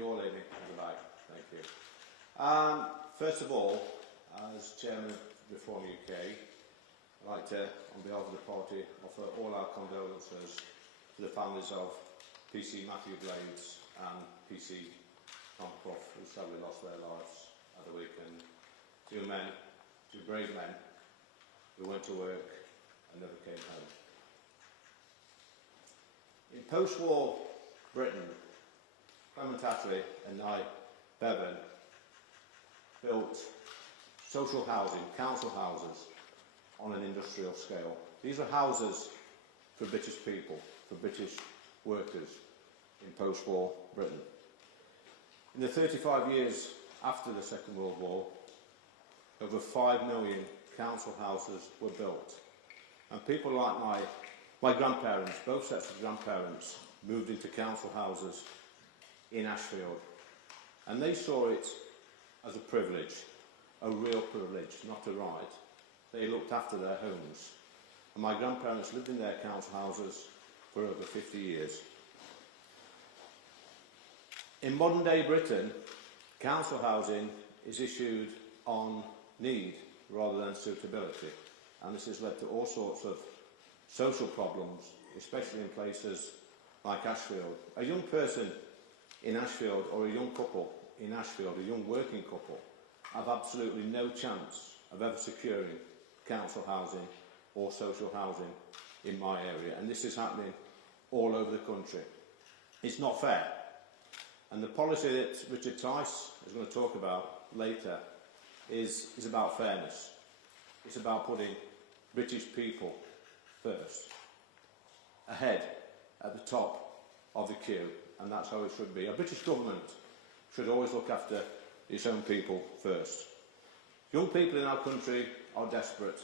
your lady at the back. Thank you. First of all, as Chairman of Reform UK, I'd like to, on behalf of the party, offer all our condolences to the families of PC Matthew Blades and PC Tom Clough, who sadly lost their lives at the weekend. Two brave men, who went to work and never came home. In post-war Britain, Clement Attlee and I, Bevan, built social housing, council houses, on an industrial scale. These were houses for British people, for British workers in post-war Britain. In the 35 years after the Second World War, over 5 million council houses were built. And people like my grandparents, both sets of grandparents, moved into council houses in Ashfield. And they saw it as a privilege, a real privilege, not a right. They looked after their homes. And my grandparents lived in their council houses for over 50 years. In modern day Britain, council housing is issued on need rather than suitability. And this has led to all sorts of social problems, especially in places like Ashfield. A young person in Ashfield, or a young couple in Ashfield, a young working couple, have absolutely no chance of ever securing council housing or social housing in my area. And this is happening all over the country. It's not fair. And the policy that Richard Tice is going to talk about later is about fairness. It's about putting British people first, ahead, at the top of the queue, and that's how it should be. A British government should always look after its own people first. Young people in our country are desperate.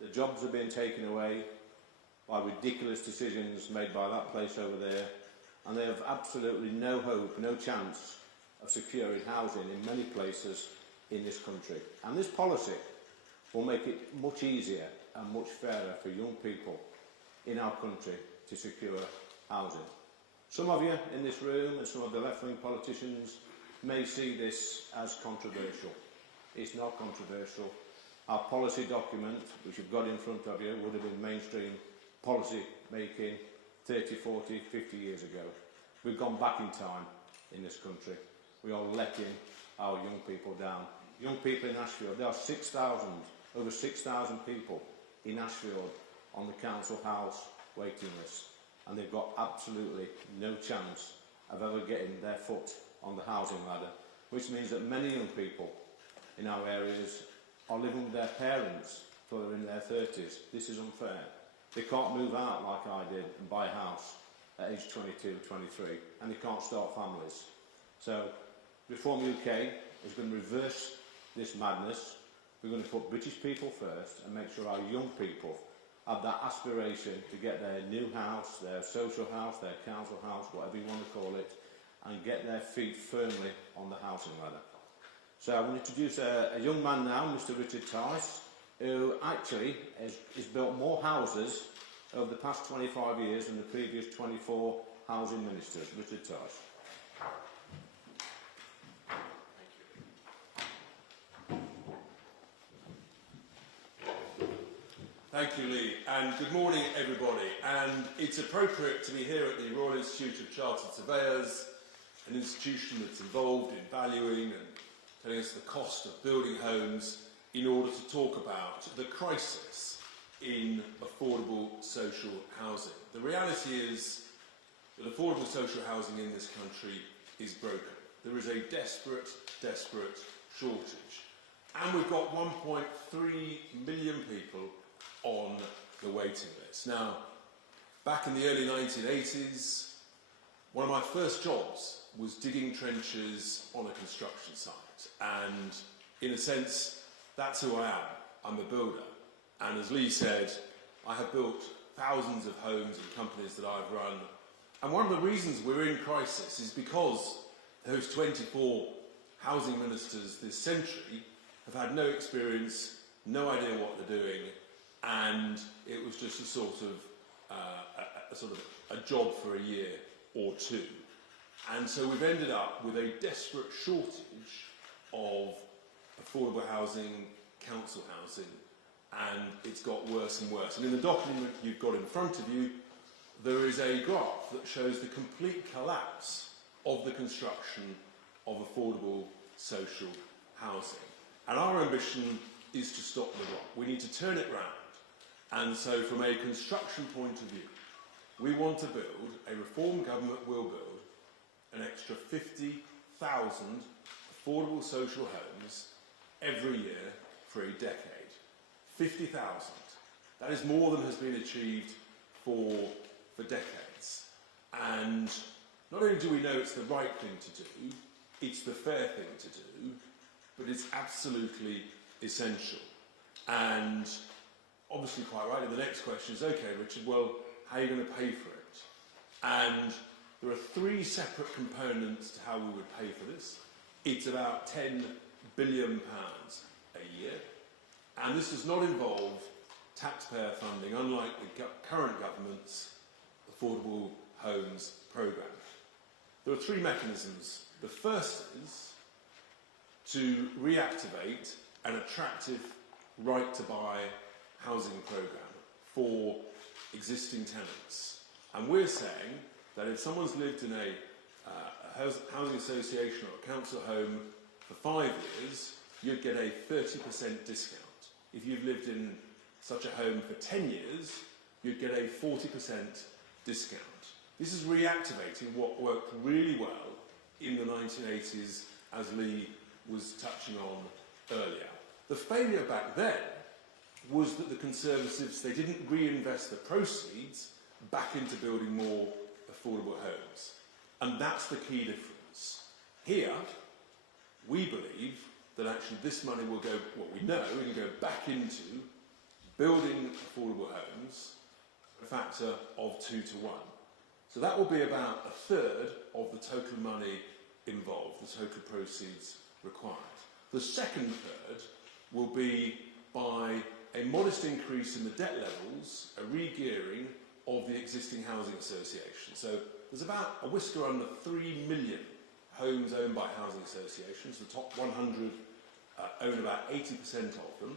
Their jobs are being taken away by ridiculous decisions made by that place over there, and they have absolutely no hope, no chance of securing housing in many places in this country. And this policy will make it much easier and much fairer for young people in our country to secure housing. Some of you in this room and some of the left-wing politicians may see this as controversial. It's not controversial. Our policy document, which you've got in front of you, would have been mainstream policy making 30, 40, 50 years ago. We've gone back in time in this country. We are letting our young people down. Young people in Ashfield, there are 6,000, over 6,000 people in Ashfield on the council house waiting list, and they've got absolutely no chance of ever getting their foot on the housing ladder, which means that many young people in our areas are living with their parents till they're in their 30s. This is unfair. They can't move out like I did and buy a house at age 22, 23, and they can't start families. So Reform UK is going to reverse this madness. We're going to put British people first and make sure our young people have that aspiration to get their new house, their social house, their council house, whatever you want to call it, and get their feet firmly on the housing ladder. So I'm going to introduce a young man now, Mr. Richard Tice, who actually has built more houses over the past 25 years than the previous 24 housing ministers. Richard Tice. Thank you, Lee, and good morning, everybody. And it's appropriate to be here at the Royal Institute of Chartered Surveyors, an institution that's involved in valuing and telling us the cost of building homes in order to talk about the crisis in affordable social housing. The reality is that affordable social housing in this country is broken. There is a desperate, desperate shortage. And we've got 1.3 million people on the waiting list. Now, back in the early 1980s, one of my first jobs was digging trenches on a construction site. And in a sense, that's who I am. I'm a builder. And as Lee said, I have built thousands of homes and companies that I've run. And one of the reasons we're in crisis is because those 24 housing ministers this century have had no experience, no idea what they're doing, and it was just a sort of a job for a year or two. And so we've ended up with a desperate shortage of affordable housing, council housing, and it's got worse and worse. And in the document you've got in front of you, there is a graph that shows the complete collapse of the construction of affordable social housing. And our ambition is to stop the rot. We need to turn it round. And so from a construction point of view, we want to build, a reform government will build, an extra 50,000 affordable social homes every year for a decade. 50,000. That is more than has been achieved for decades. And not only do we know it's the right thing to do, it's the fair thing to do, but it's absolutely essential. And obviously quite rightly, the next question is, okay, Richard, well, how are you going to pay for it? And there are three separate components to how we would pay for this. It's about £10 billion a year. And this does not involve taxpayer funding, unlike the current government's Affordable Homes programme. There are three mechanisms. The first is to reactivate an attractive right-to-buy housing programme for existing tenants. And we're saying that if someone's lived in a housing association or a council home for 5 years, you'd get a 30% discount. If you've lived in such a home for 10 years, you'd get a 40% discount. This is reactivating what worked really well in the 1980s, as Lee was touching on earlier. The failure back then was that the Conservatives, they didn't reinvest the proceeds back into building more affordable homes. And that's the key difference. Here, we believe that actually this money will go, what we know, we can go back into building affordable homes, a factor of 2 to 1. So that will be about a third of the total money involved, the total proceeds required. The second third will be by a modest increase in the debt levels, a re-gearing of the existing housing association. So there's about a whisker under 3 million homes owned by housing associations. The top 100 own about 80% of them.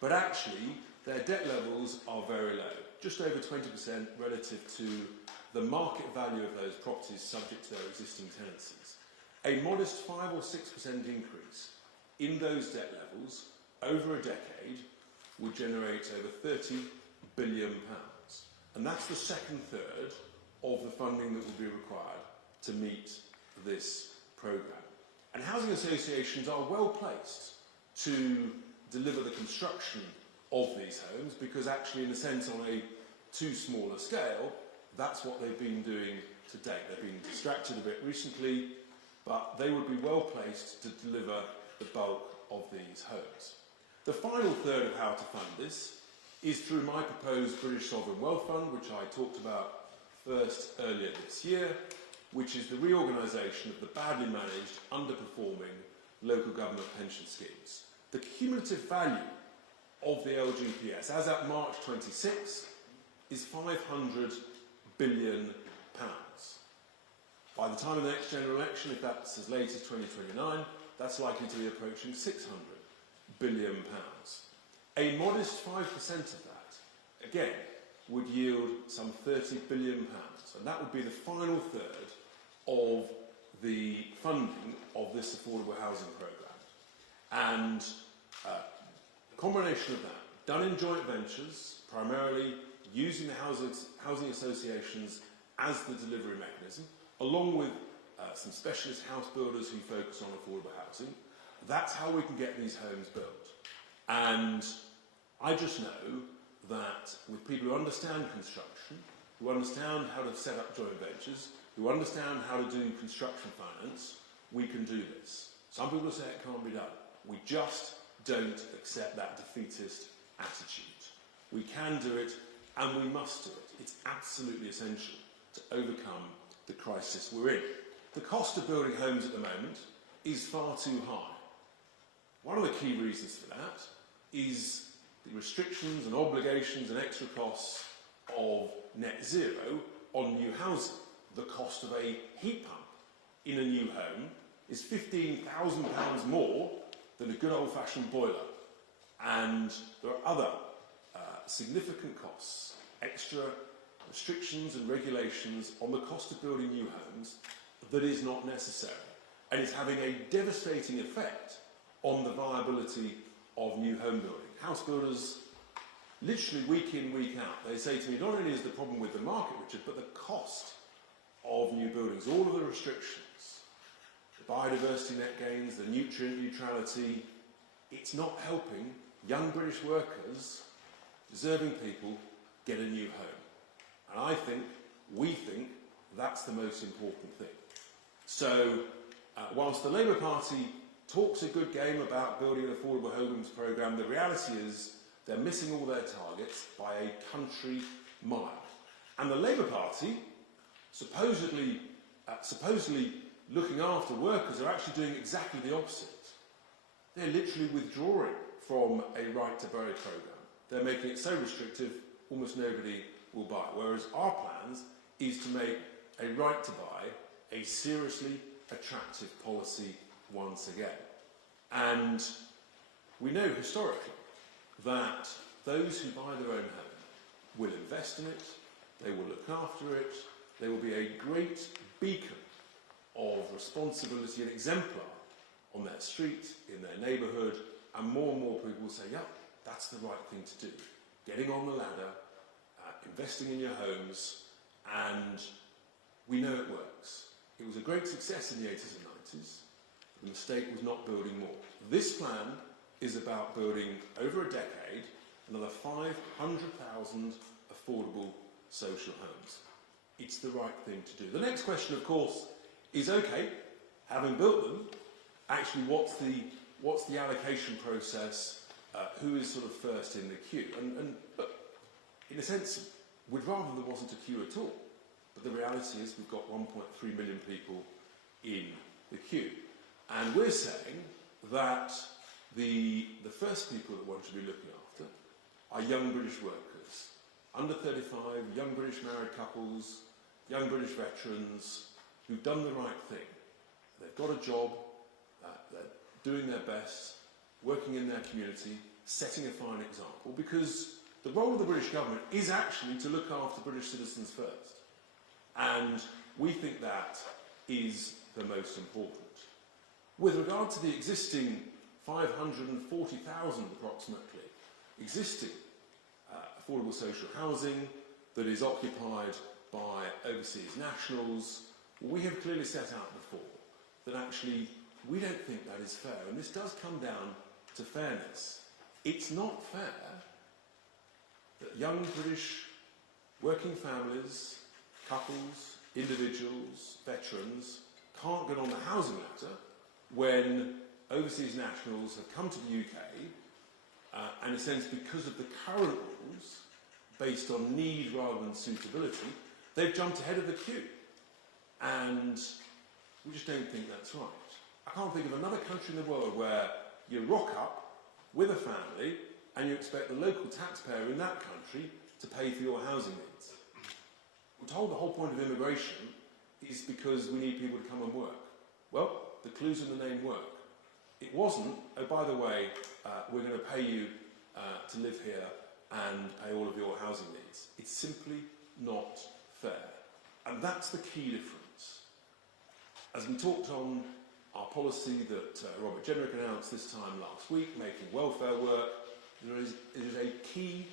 But actually, their debt levels are very low, just over 20% relative to the market value of those properties subject to their existing tenancies. A modest 5 or 6% increase in those debt levels over a decade would generate over £30 billion. And that's the second third of the funding that will be required to meet this programme. And housing associations are well placed to deliver the construction of these homes because actually, in a sense, on a too small a scale, that's what they've been doing to date. They've been distracted a bit recently, but they would be well placed to deliver the bulk of these homes. The final third of how to fund this is through my proposed British Sovereign Wealth Fund, which I talked about first earlier this year, which is the reorganisation of the badly managed, underperforming local government pension schemes. The cumulative value of the LGPS, as at March 26, is £500 billion. By the time of the next general election, if that's as late as 2029, that's likely to be approaching £600 billion. A modest 5% of that, again, would yield some £30 billion, and that would be the final third of the funding of this affordable housing programme. And the combination of that, done in joint ventures, primarily using the housing associations as the delivery mechanism, along with some specialist house builders who focus on affordable housing, that's how we can get these homes built. And I just know that with people who understand construction, who understand how to set up joint ventures, who understand how to do construction finance, we can do this. Some people say it can't be done. We just don't accept that defeatist attitude. We can do it, and we must do it. It's absolutely essential to overcome the crisis we're in. The cost of building homes at the moment is far too high. One of the key reasons for that is the restrictions and obligations and extra costs of net zero on new housing. The cost of a heat pump in a new home is £15,000 more than a good old-fashioned boiler. And there are other significant costs, extra restrictions and regulations on the cost of building new homes that is not necessary. And it's having a devastating effect on the viability of new home building. House builders, literally week in, week out, they say to me, not only is the problem with the market, Richard, but the cost of new buildings, all of the restrictions, the biodiversity net gains, the nutrient neutrality, it's not helping young British workers, deserving people, get a new home. And we think, that's the most important thing. So, whilst the Labour Party talks a good game about building an affordable homes programme, the reality is they're missing all their targets by a country mile. And the Labour Party, supposedly looking after workers, are actually doing exactly the opposite. They're literally withdrawing from a right to buy programme. They're making it so restrictive, almost nobody will buy. Whereas our plans is to make a right to buy a seriously attractive policy once again. And we know historically that those who buy their own home will invest in it, they will look after it, they will be a great beacon of responsibility and exemplar on their street, in their neighbourhood, and more people will say, yeah, that's the right thing to do. Getting on the ladder, investing in your homes, and we know it works. It was a great success in the 80s and 90s. The mistake was not building more. This plan is about building, over a decade, another 500,000 affordable social homes. It's the right thing to do. The next question, of course, is, okay, having built them, actually what's the allocation process? Who is sort of first in the queue? And look, in a sense, we'd rather there wasn't a queue at all. But the reality is we've got 1.3 million people in the queue. And we're saying that the first people that one should be looking after are young British workers, under 35, young British married couples, young British veterans who've done the right thing. They've got a job, they're doing their best, working in their community, setting a fine example, because the role of the British government is actually to look after British citizens first. And we think that is the most important. With regard to the existing 540,000 approximately existing affordable social housing that is occupied by overseas nationals, we have clearly set out before that actually we don't think that is fair, and this does come down to fairness. It's not fair that young British working families, couples, individuals, veterans can't get on the housing ladder when overseas nationals have come to the UK and in a sense because of the current rules based on need rather than suitability, they've jumped ahead of the queue. And we just don't think that's right. I can't think of another country in the world where you rock up with a family and you expect the local taxpayer in that country to pay for your housing needs. We're told the whole point of immigration is because we need people to come and work. Well, the clues in the name work. It wasn't, oh, by the way, we're going to pay you to live here and pay all of your housing needs. It's simply not fair. And that's the key difference. As we talked on our policy that Robert Jenrick announced this time last week, making welfare work, there is a key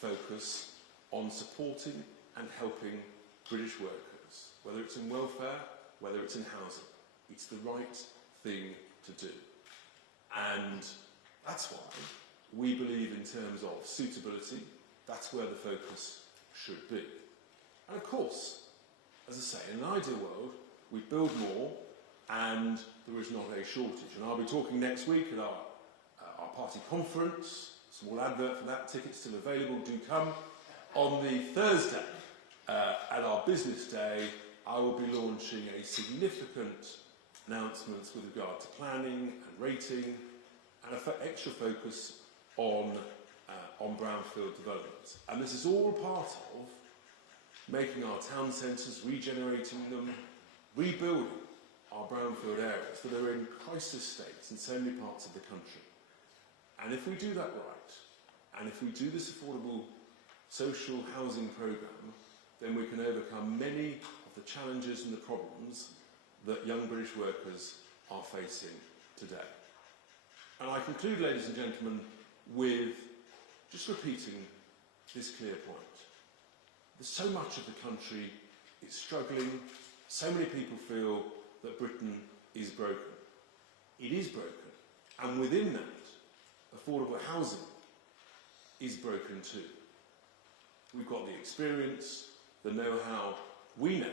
focus on supporting and helping British workers, whether it's in welfare, whether it's in housing. It's the right thing to do. And that's why we believe in terms of suitability, that's where the focus should be. And of course, as I say, in an ideal world, we build more and there is not a shortage. And I'll be talking next week at our party conference. Small advert for that, tickets still available, do come. On the Thursday, at our business day, I will be launching a significant announcements with regard to planning and rating and an extra focus on brownfield development. And this is all part of making our town centres, regenerating them, rebuilding our brownfield areas that are in crisis states in so many parts of the country. And if we do that right, and if we do this affordable social housing programme, then we can overcome many of the challenges and the problems that young British workers are facing today. And I conclude, ladies and gentlemen, with just repeating this clear point. There's so much of the country is struggling, so many people feel that Britain is broken. It is broken, and within that, affordable housing is broken too. We've got the experience, the know-how, we know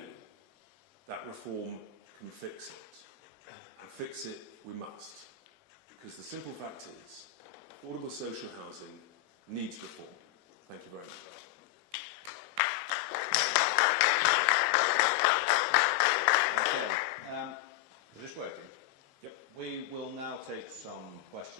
that reform can fix it. And fix it we must. Because the simple fact is, affordable social housing needs reform. Thank you very much. Is this working? Yep. We will now take some questions.